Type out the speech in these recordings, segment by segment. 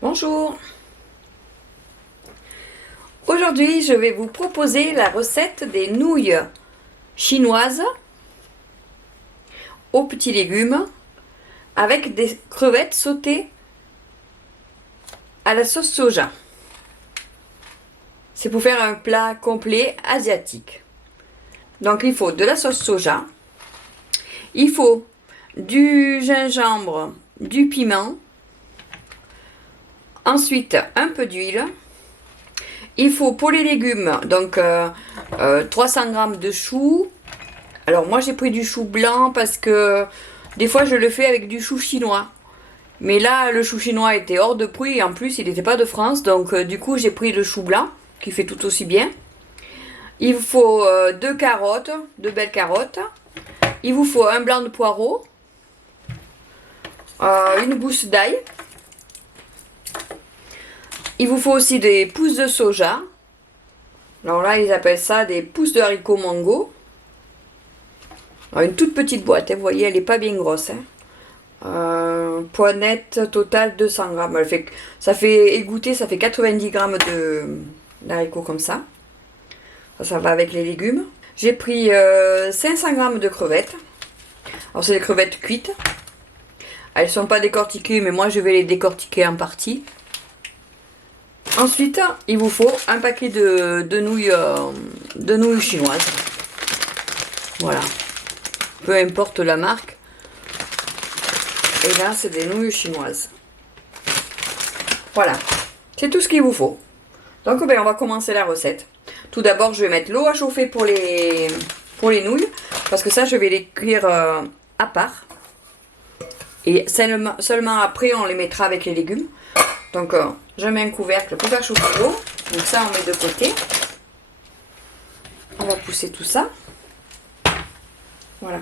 Bonjour. Aujourd'hui, je vais vous proposer la recette des nouilles chinoises aux petits légumes avec des crevettes sautées à la sauce soja. C'est pour faire un plat complet asiatique. Donc il faut de la sauce soja, il faut du gingembre, du piment, ensuite un peu d'huile. Il faut pour les légumes, donc 300 g de choux. Alors moi j'ai pris du chou blanc parce que des fois je le fais avec du chou chinois. Mais là le chou chinois était hors de prix et en plus il n'était pas de France. Donc du coup j'ai pris le chou blanc qui fait tout aussi bien. Il vous faut 2 carottes, 2 belles carottes. Il vous faut un blanc de poireau. Une gousse d'ail. Il vous faut aussi des pousses de soja. Alors là, ils appellent ça des pousses de haricots mango. Alors une toute petite boîte, hein, vous voyez, elle n'est pas bien grosse. Hein. Poids net total 200 g. Ça fait égoutter, ça fait 90 g d'haricots comme ça. Ça va avec les légumes. J'ai pris 500 g de crevettes. Alors c'est des crevettes cuites. Elles ne sont pas décortiquées, mais moi je vais les décortiquer en partie. Ensuite, il vous faut un paquet de nouilles chinoises. Voilà. Peu importe la marque. Et là, c'est des nouilles chinoises. Voilà. C'est tout ce qu'il vous faut. Donc, on va commencer la recette. Tout d'abord, je vais mettre l'eau à chauffer pour les nouilles. Parce que ça, je vais les cuire à part. Et seulement après, on les mettra avec les légumes. Donc, je mets un couvercle pour faire chauffer l'eau. Donc ça, on met de côté. On va pousser tout ça. Voilà.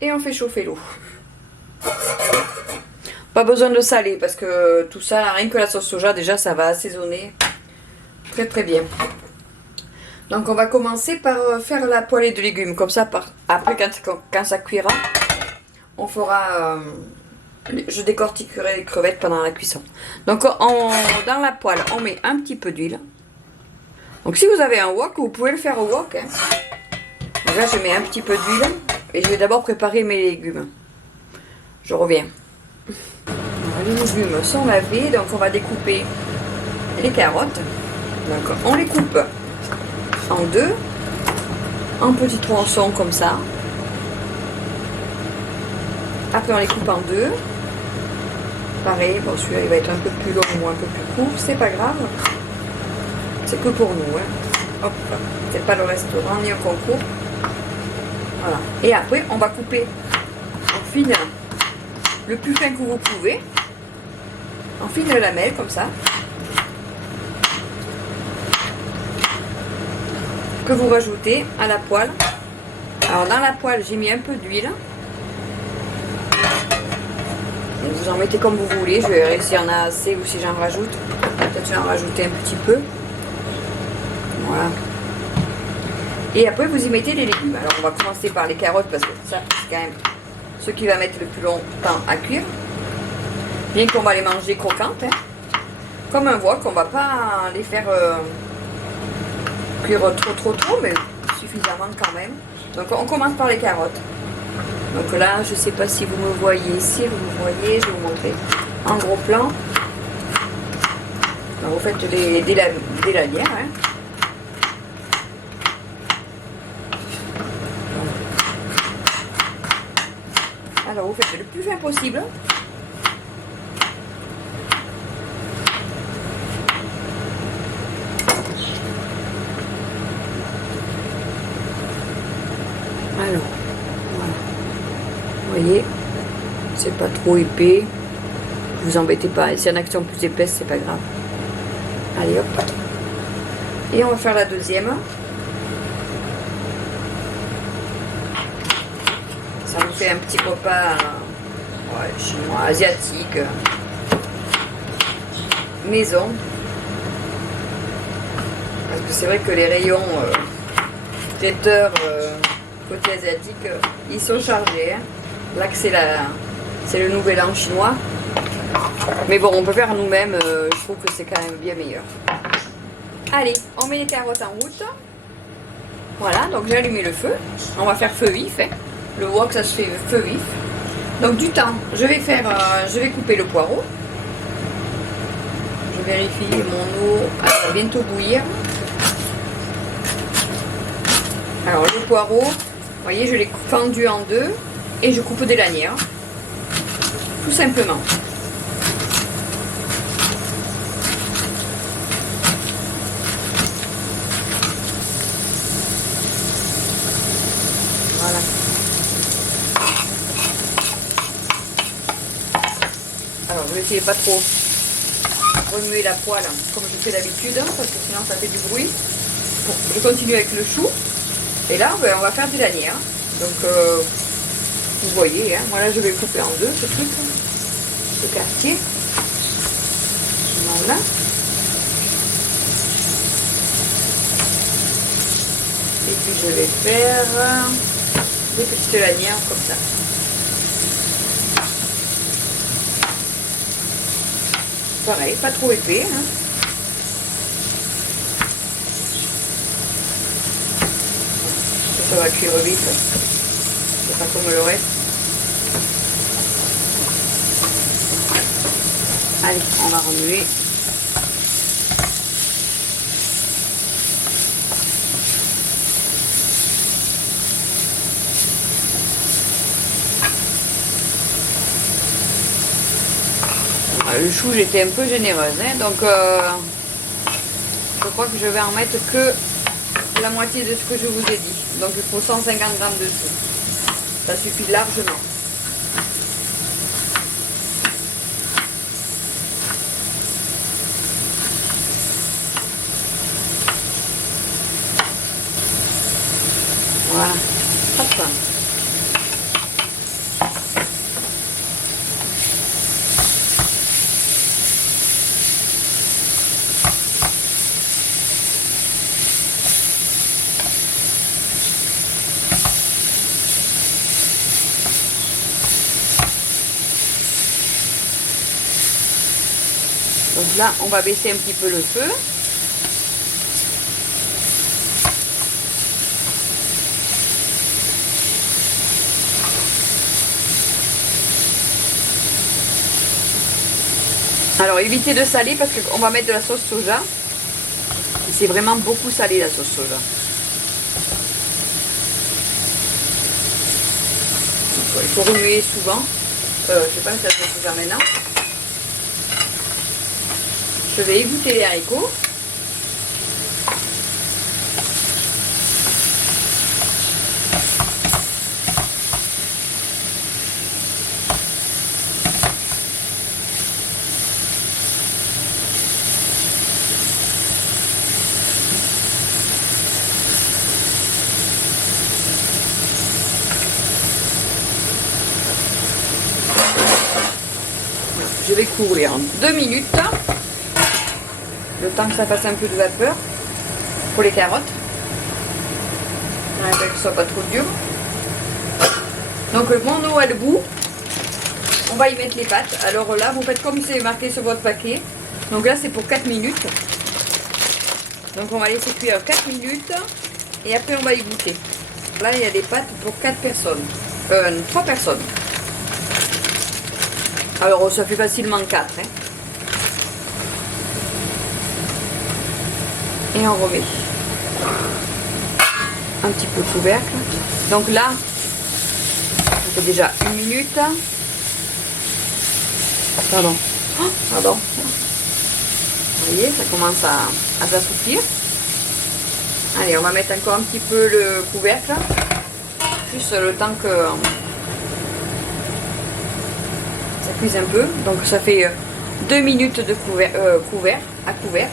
Et on fait chauffer l'eau. Pas besoin de saler parce que tout ça, rien que la sauce soja, déjà, ça va assaisonner très très bien. Donc, on va commencer par faire la poêlée de légumes. Comme ça, après, quand ça cuira, on fera... je décortiquerai les crevettes pendant la cuisson. Donc dans la poêle, on met un petit peu d'huile. Donc si vous avez un wok, vous pouvez le faire au wok. Hein. Donc là, je mets un petit peu d'huile. Et je vais d'abord préparer mes légumes. Je reviens. Alors, les légumes sont lavés. Donc on va découper les carottes. Donc on les coupe en deux. En petits tronçons comme ça. Après on les coupe en deux. Pareil, bon celui-là il va être un peu plus long ou un peu plus court, c'est pas grave. C'est que pour nous. Hein. Hop, c'est pas le restaurant ni un concours. Voilà. Et après on va couper en fine, le plus fin que vous pouvez. En fine lamelles comme ça. Que vous rajoutez à la poêle. Alors dans la poêle j'ai mis un peu d'huile. Vous en mettez comme vous voulez, je verrai s'il y en a assez ou si j'en rajoute. Peut-être j'en rajouter un petit peu. Voilà. Et après vous y mettez les légumes. Alors on va commencer par les carottes parce que ça c'est quand même ce qui va mettre le plus longtemps à cuire. Bien qu'on va les manger croquantes. Hein. Comme un wok, on va pas les faire cuire trop, mais suffisamment quand même. Donc on commence par les carottes. Donc là, je ne sais pas si vous me voyez. Si vous me voyez, je vais vous montrer en gros plan. Donc vous faites des lanières. Hein. Alors vous faites le plus fin possible. Alors. Vous voyez, c'est pas trop épais. Vous embêtez pas. S'il y en a qui sont plus épaisses, c'est pas grave. Allez hop. Et on va faire la deuxième. Ça vous fait un petit repas chinois, asiatique. Maison. Parce que c'est vrai que les rayons traiteurs côté asiatique, ils sont chargés. Hein. Là que c'est le nouvel an chinois. Mais bon, on peut faire nous-mêmes, je trouve que c'est quand même bien meilleur. Allez, on met les carottes en route. Voilà, donc j'ai allumé le feu. On va faire feu vif. Hein. Le wok, ça se fait feu vif. Donc du temps, je vais couper le poireau. Je vérifie mon eau, elle va bientôt bouillir. Alors le poireau, vous voyez, je l'ai fendu en deux et je coupe des lanières. Tout simplement. Voilà. Alors je vais essayer pas trop remuer la poêle comme je fais d'habitude parce que sinon ça fait du bruit. Bon, je continue avec le chou et là ben, on va faire des lanières. Donc vous voyez, hein, moi là je vais couper en deux ce truc, ce quartier. Voilà. Et puis je vais faire des petites lanières comme ça. Pareil, pas trop épais. Hein. Ça va cuire vite. C'est pas comme le reste. Allez, on va remuer. Le chou, j'étais un peu généreuse, hein, donc je crois que je vais en mettre que la moitié de ce que je vous ai dit. Donc il faut 150 grammes de chou. Ça suffit largement. Voilà. Hop. Donc là, on va baisser un petit peu le feu. Alors évitez de saler parce qu'on va mettre de la sauce soja. C'est vraiment beaucoup salé la sauce soja. Donc, il faut remuer souvent. Je sais pas si ça se fait soja maintenant. Je vais égoutter les haricots. Je vais couvrir 2 minutes. Le temps que ça fasse un peu de vapeur pour les carottes. Que ce soit pas trop dur. Donc mon eau a le bout. On va y mettre les pâtes. Alors là, vous faites comme c'est marqué sur votre paquet. Donc là, c'est pour 4 minutes. Donc on va laisser cuire 4 minutes. Et après, on va y goûter. Là, il y a des pâtes pour 4 personnes. 3 personnes. Alors, ça fait facilement 4. Hein. Et on remet un petit peu de couvercle. Donc là, ça fait déjà 1 minute. Pardon. Oh, pardon. Vous voyez, ça commence à s'assouplir. Allez, on va mettre encore un petit peu le couvercle. Juste le temps que ça cuise un peu. Donc ça fait 2 minutes de couvert à couvert.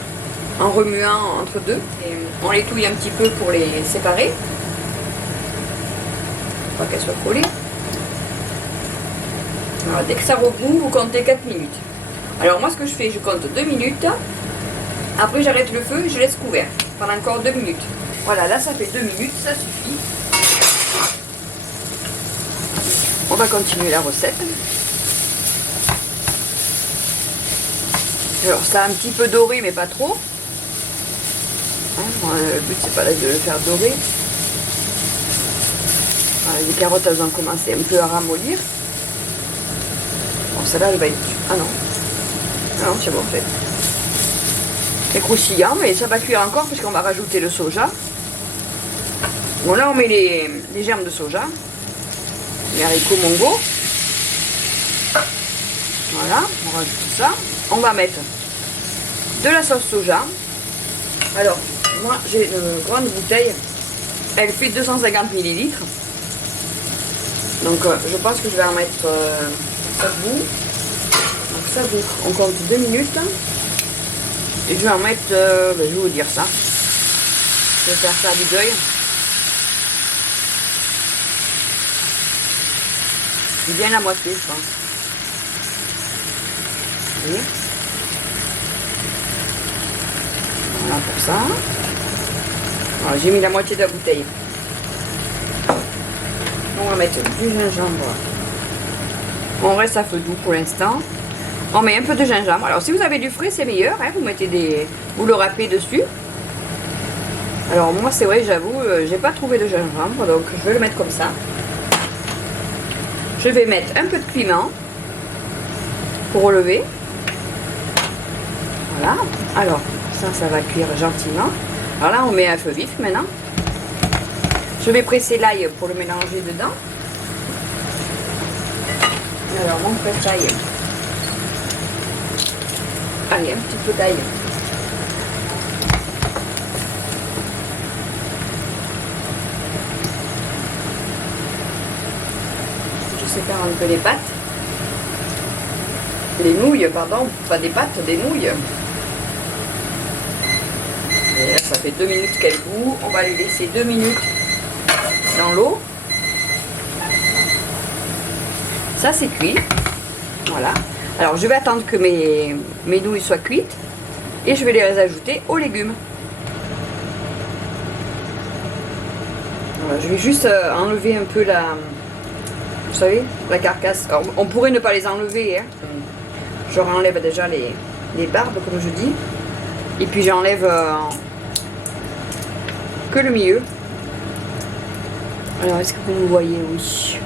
En remuant entre deux. Et on les touille un petit peu pour les séparer. Pour pas qu'elles soient collées. Alors, dès que ça rebout, vous comptez 4 minutes. Alors moi ce que je fais, je compte 2 minutes. Après j'arrête le feu et je laisse couvert. Pendant encore 2 minutes. Voilà, là ça fait 2 minutes, ça suffit. On va continuer la recette. Alors ça a un petit peu doré mais pas trop. Hein, le but c'est pas de le faire dorer. Voilà, les carottes elles ont commencé un peu à ramollir. Bon celle-là elle va être... Ah non. Ah non c'est bon en fait. C'est croustillant mais ça va cuire encore parce qu'on va rajouter le soja. Bon là on met les germes de soja. Les haricots mongo. Voilà, on rajoute tout ça. On va mettre de la sauce soja. Alors, moi j'ai une grande bouteille. Elle fait 250 ml. Donc je pense que je vais en mettre ça bout. Donc ça bout. On compte 2 minutes. Et je vais en mettre, je vais vous dire ça. Je vais faire du deuil. Bien la moitié, je pense. Vous voyez ? Voilà pour ça. Voilà, j'ai mis la moitié de la bouteille. On va mettre du gingembre. On reste à feu doux pour l'instant. On met un peu de gingembre. Alors si vous avez du frais, c'est meilleur. Hein, vous mettez vous le râpez dessus. Alors moi c'est vrai, j'avoue, j'ai pas trouvé de gingembre, donc je vais le mettre comme ça. Je vais mettre un peu de piment pour relever. Voilà. Alors, ça va cuire gentiment. Alors là, on met à feu vif maintenant. Je vais presser l'ail pour le mélanger dedans. Alors, on presse l'ail. Allez, un petit peu d'ail. Faire un peu les pâtes, les nouilles, pardon, pas des pâtes, des nouilles. Et là, ça fait 2 minutes qu'elle bout. On va les laisser 2 minutes dans l'eau. Ça, c'est cuit. Voilà. Alors, je vais attendre que mes nouilles soient cuites et je vais les ajouter aux légumes. Voilà, je vais juste enlever un peu vous savez, la carcasse. Alors, on pourrait ne pas les enlever. Hein. Je enlève déjà les barbes, comme je dis. Et puis j'enlève que le milieu. Alors, est-ce que vous me voyez? Oui.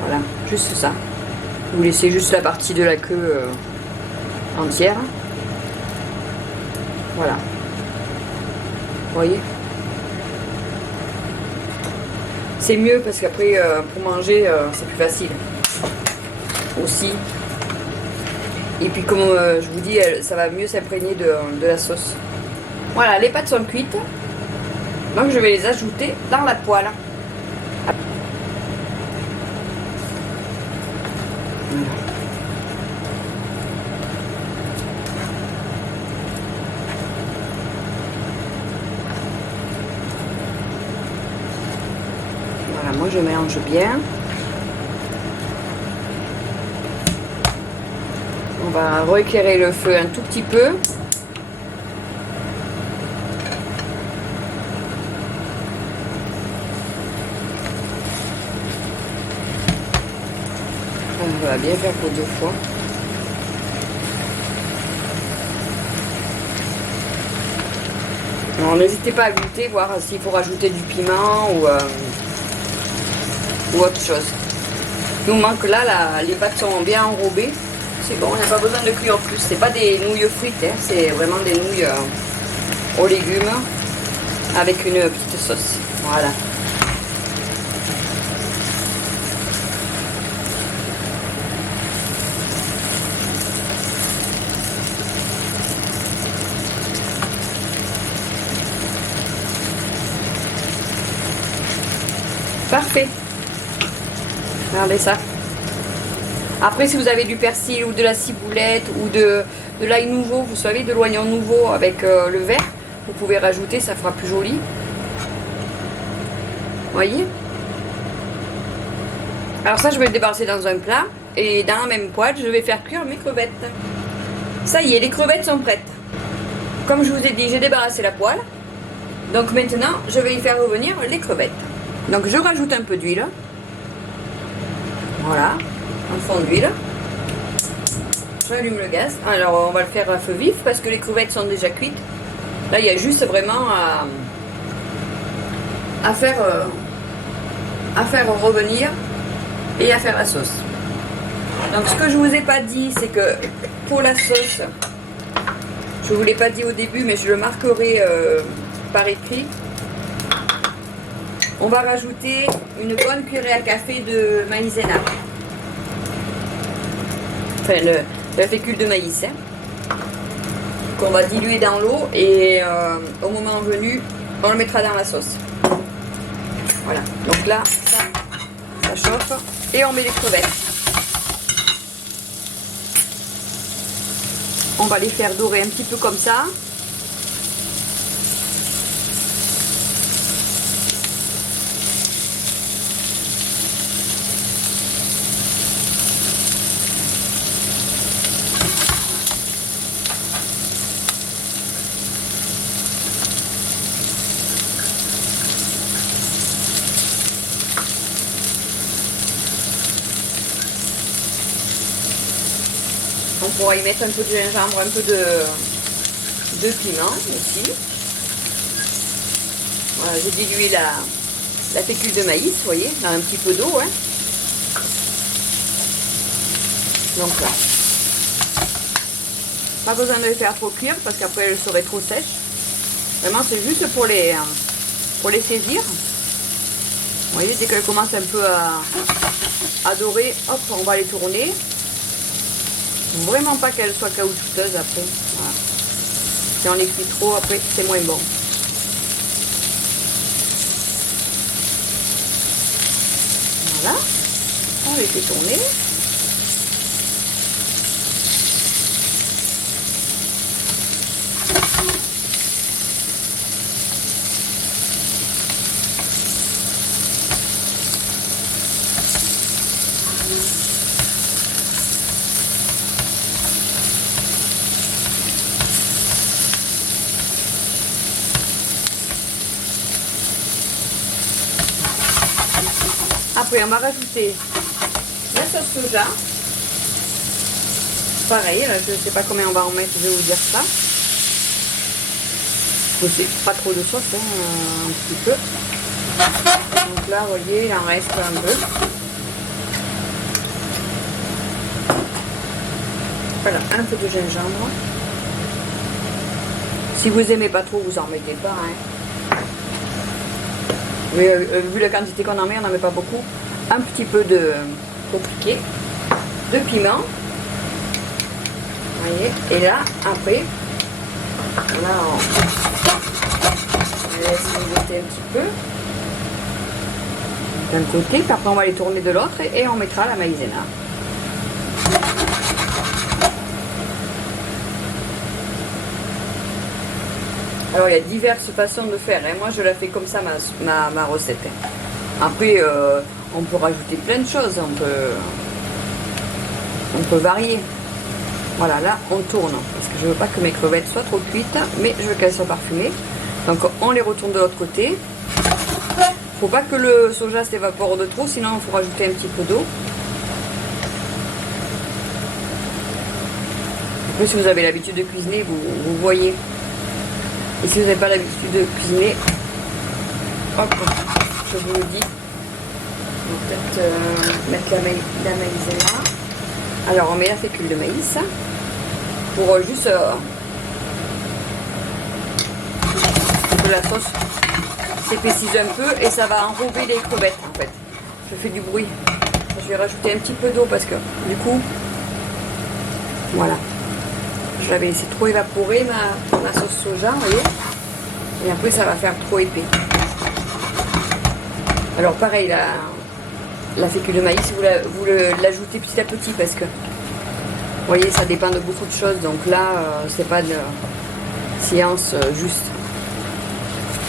Voilà, juste ça. Vous laissez juste la partie de la queue entière. Voilà. Vous voyez? C'est mieux parce qu'après, pour manger, c'est plus facile. Aussi. Et puis, comme je vous dis, ça va mieux s'imprégner de la sauce. Voilà, les pâtes sont cuites. Donc, je vais les ajouter dans la poêle. Voilà, moi je mélange bien. On va rééclairer le feu un tout petit peu. On va bien faire pour 2 fois. Alors n'hésitez pas à goûter, voir s'il faut rajouter du piment ou autre chose. Il nous manque là, les pâtes sont bien enrobées. C'est bon, on n'a pas besoin de cuire plus. C'est pas des nouilles frites, hein, c'est vraiment des nouilles aux légumes avec une petite sauce. Voilà. Parfait. Regardez ça. Après, si vous avez du persil ou de la ciboulette ou de l'ail nouveau, vous savez, de l'oignon nouveau avec le vert, vous pouvez rajouter, ça fera plus joli. Voyez? Alors ça, je vais le débarrasser dans un plat et dans la même poêle, je vais faire cuire mes crevettes. Ça y est, les crevettes sont prêtes. Comme je vous ai dit, j'ai débarrassé la poêle. Donc maintenant, je vais y faire revenir les crevettes. Donc je rajoute un peu d'huile. Voilà, un fond d'huile. j'allume le gaz. Alors on va le faire à feu vif parce que les crevettes sont déjà cuites. Là il y a juste vraiment à faire revenir et à faire la sauce. Donc ce que je vous ai pas dit, c'est que pour la sauce, je vous l'ai pas dit au début, mais je le marquerai par écrit. On va rajouter une bonne cuillerée à café de maïzena. Enfin, le fécule de maïs. Hein, qu'on va diluer dans l'eau et au moment venu, on le mettra dans la sauce. Voilà. Donc là, ça chauffe et on met les crevettes. On va les faire dorer un petit peu comme ça. On pourra y mettre un peu de gingembre, un peu de piment aussi. Voilà, j'ai dilué la fécule de maïs, vous voyez, dans un petit peu d'eau. Hein. Donc là, pas besoin de les faire trop cuire parce qu'après elles seraient trop sèches. Vraiment, c'est juste pour les saisir. Vous voyez, dès qu'elles commencent un peu à dorer, hop, on va les tourner. Vraiment pas qu'elle soit caoutchouteuse après. Voilà. Si on les cuit trop, après c'est moins bon. Voilà. On les fait tourner. Après, on va rajouter la sauce soja. Pareil, là, je ne sais pas combien on va en mettre, je vais vous dire ça. C'est pas trop de sauce, hein, un petit peu. Donc là, vous voyez, il en reste un peu. Voilà, un peu de gingembre. Si vous aimez pas trop, vous en mettez pas. Hein. Mais vu la quantité qu'on en met, on n'en met pas beaucoup. Un petit peu de coquelier, de piment. Vous voyez. Et là, après, là, on laisse mijoter un petit peu. D'un côté, puis après on va les tourner de l'autre et on mettra la maïzena. Alors il y a diverses façons de faire, hein. Moi je la fais comme ça ma recette. Après on peut rajouter plein de choses, on peut varier. Voilà, là on tourne, parce que je veux pas que mes crevettes soient trop cuites, mais je veux qu'elles soient parfumées. Donc on les retourne de l'autre côté. Faut pas que le soja s'évapore de trop, sinon il faut rajouter un petit peu d'eau. Après si vous avez l'habitude de cuisiner, vous voyez. Et si vous n'avez pas l'habitude de cuisiner, hop, je vous le dis, on va peut-être mettre la maïzena. Alors on met la fécule de maïs pour juste que la sauce s'épaississe un peu et ça va enrober les crevettes en fait. Je fais du bruit. Je vais rajouter un petit peu d'eau parce que du coup, voilà. Je l'avais laissé trop évaporer ma sauce soja, vous voyez. Et après ça va faire trop épais. Alors pareil, la fécule de maïs, vous l'ajoutez petit à petit parce que, vous voyez, ça dépend de beaucoup de choses. Donc là, c'est pas de science juste.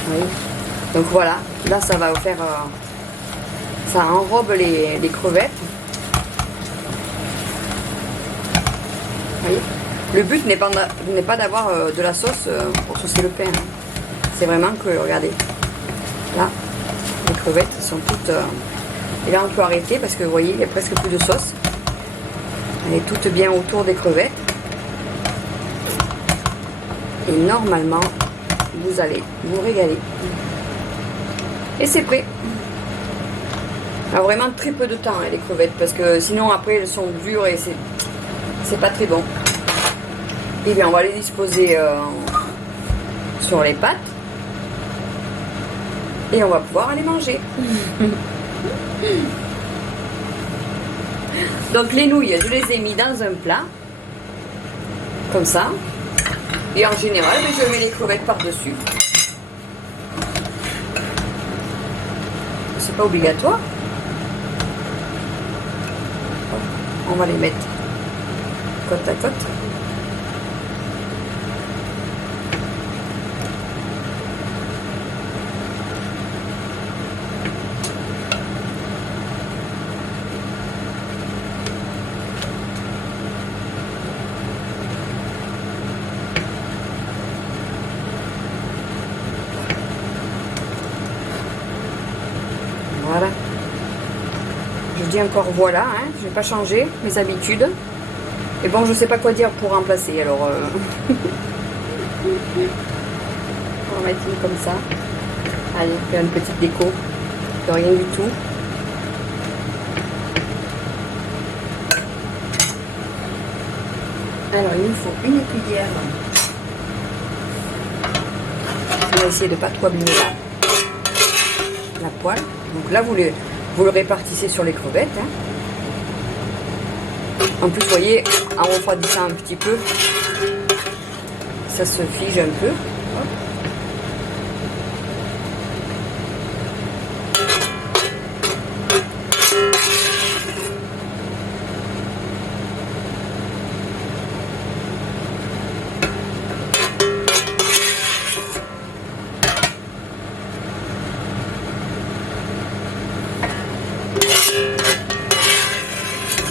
Vous voyez. Donc voilà, là ça va faire, ça enrobe les crevettes. Vous voyez. Le but n'est pas d'avoir de la sauce pour saucer le pain. C'est vraiment que, regardez, là, les crevettes sont toutes... et là, on peut arrêter parce que, vous voyez, il n'y a presque plus de sauce. Elle est toute bien autour des crevettes. Et normalement, vous allez vous régaler. Et c'est prêt. Alors vraiment très peu de temps, hein, les crevettes, parce que sinon après elles sont dures et c'est pas très bon. Et bien on va les disposer sur les pâtes. Et on va pouvoir aller manger. Donc les nouilles, je les ai mis dans un plat. Comme ça. Et en général, je mets les crevettes par-dessus. C'est pas obligatoire. On va les mettre côte à côte. Voilà. Je dis encore voilà, hein, je vais pas changer mes habitudes. Et bon, je sais pas quoi dire pour remplacer, alors on va mettre une comme ça. Allez, on fait une petite déco de rien du tout. Alors il nous faut une cuillère. On va essayer de pas trop abîmer la poêle. Donc là vous le répartissez sur les crevettes. Hein. En plus, vous voyez, en refroidissant un petit peu, ça se fige un peu. Hop.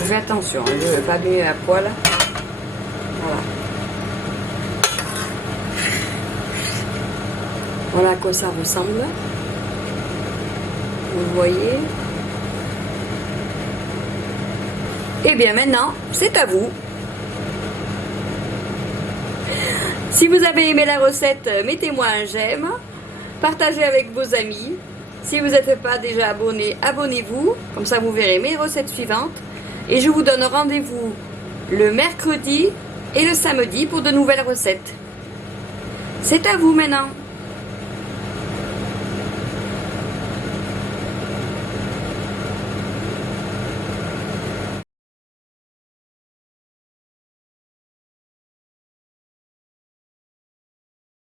Fais attention, je ne vais pas abîmer la poêle. Voilà. Voilà à quoi ça ressemble. Vous voyez. Et bien maintenant, c'est à vous. Si vous avez aimé la recette, mettez-moi un j'aime. Partagez avec vos amis. Si vous n'êtes pas déjà abonné, abonnez-vous. Comme ça, vous verrez mes recettes suivantes. Et je vous donne rendez-vous le mercredi et le samedi pour de nouvelles recettes. C'est à vous maintenant.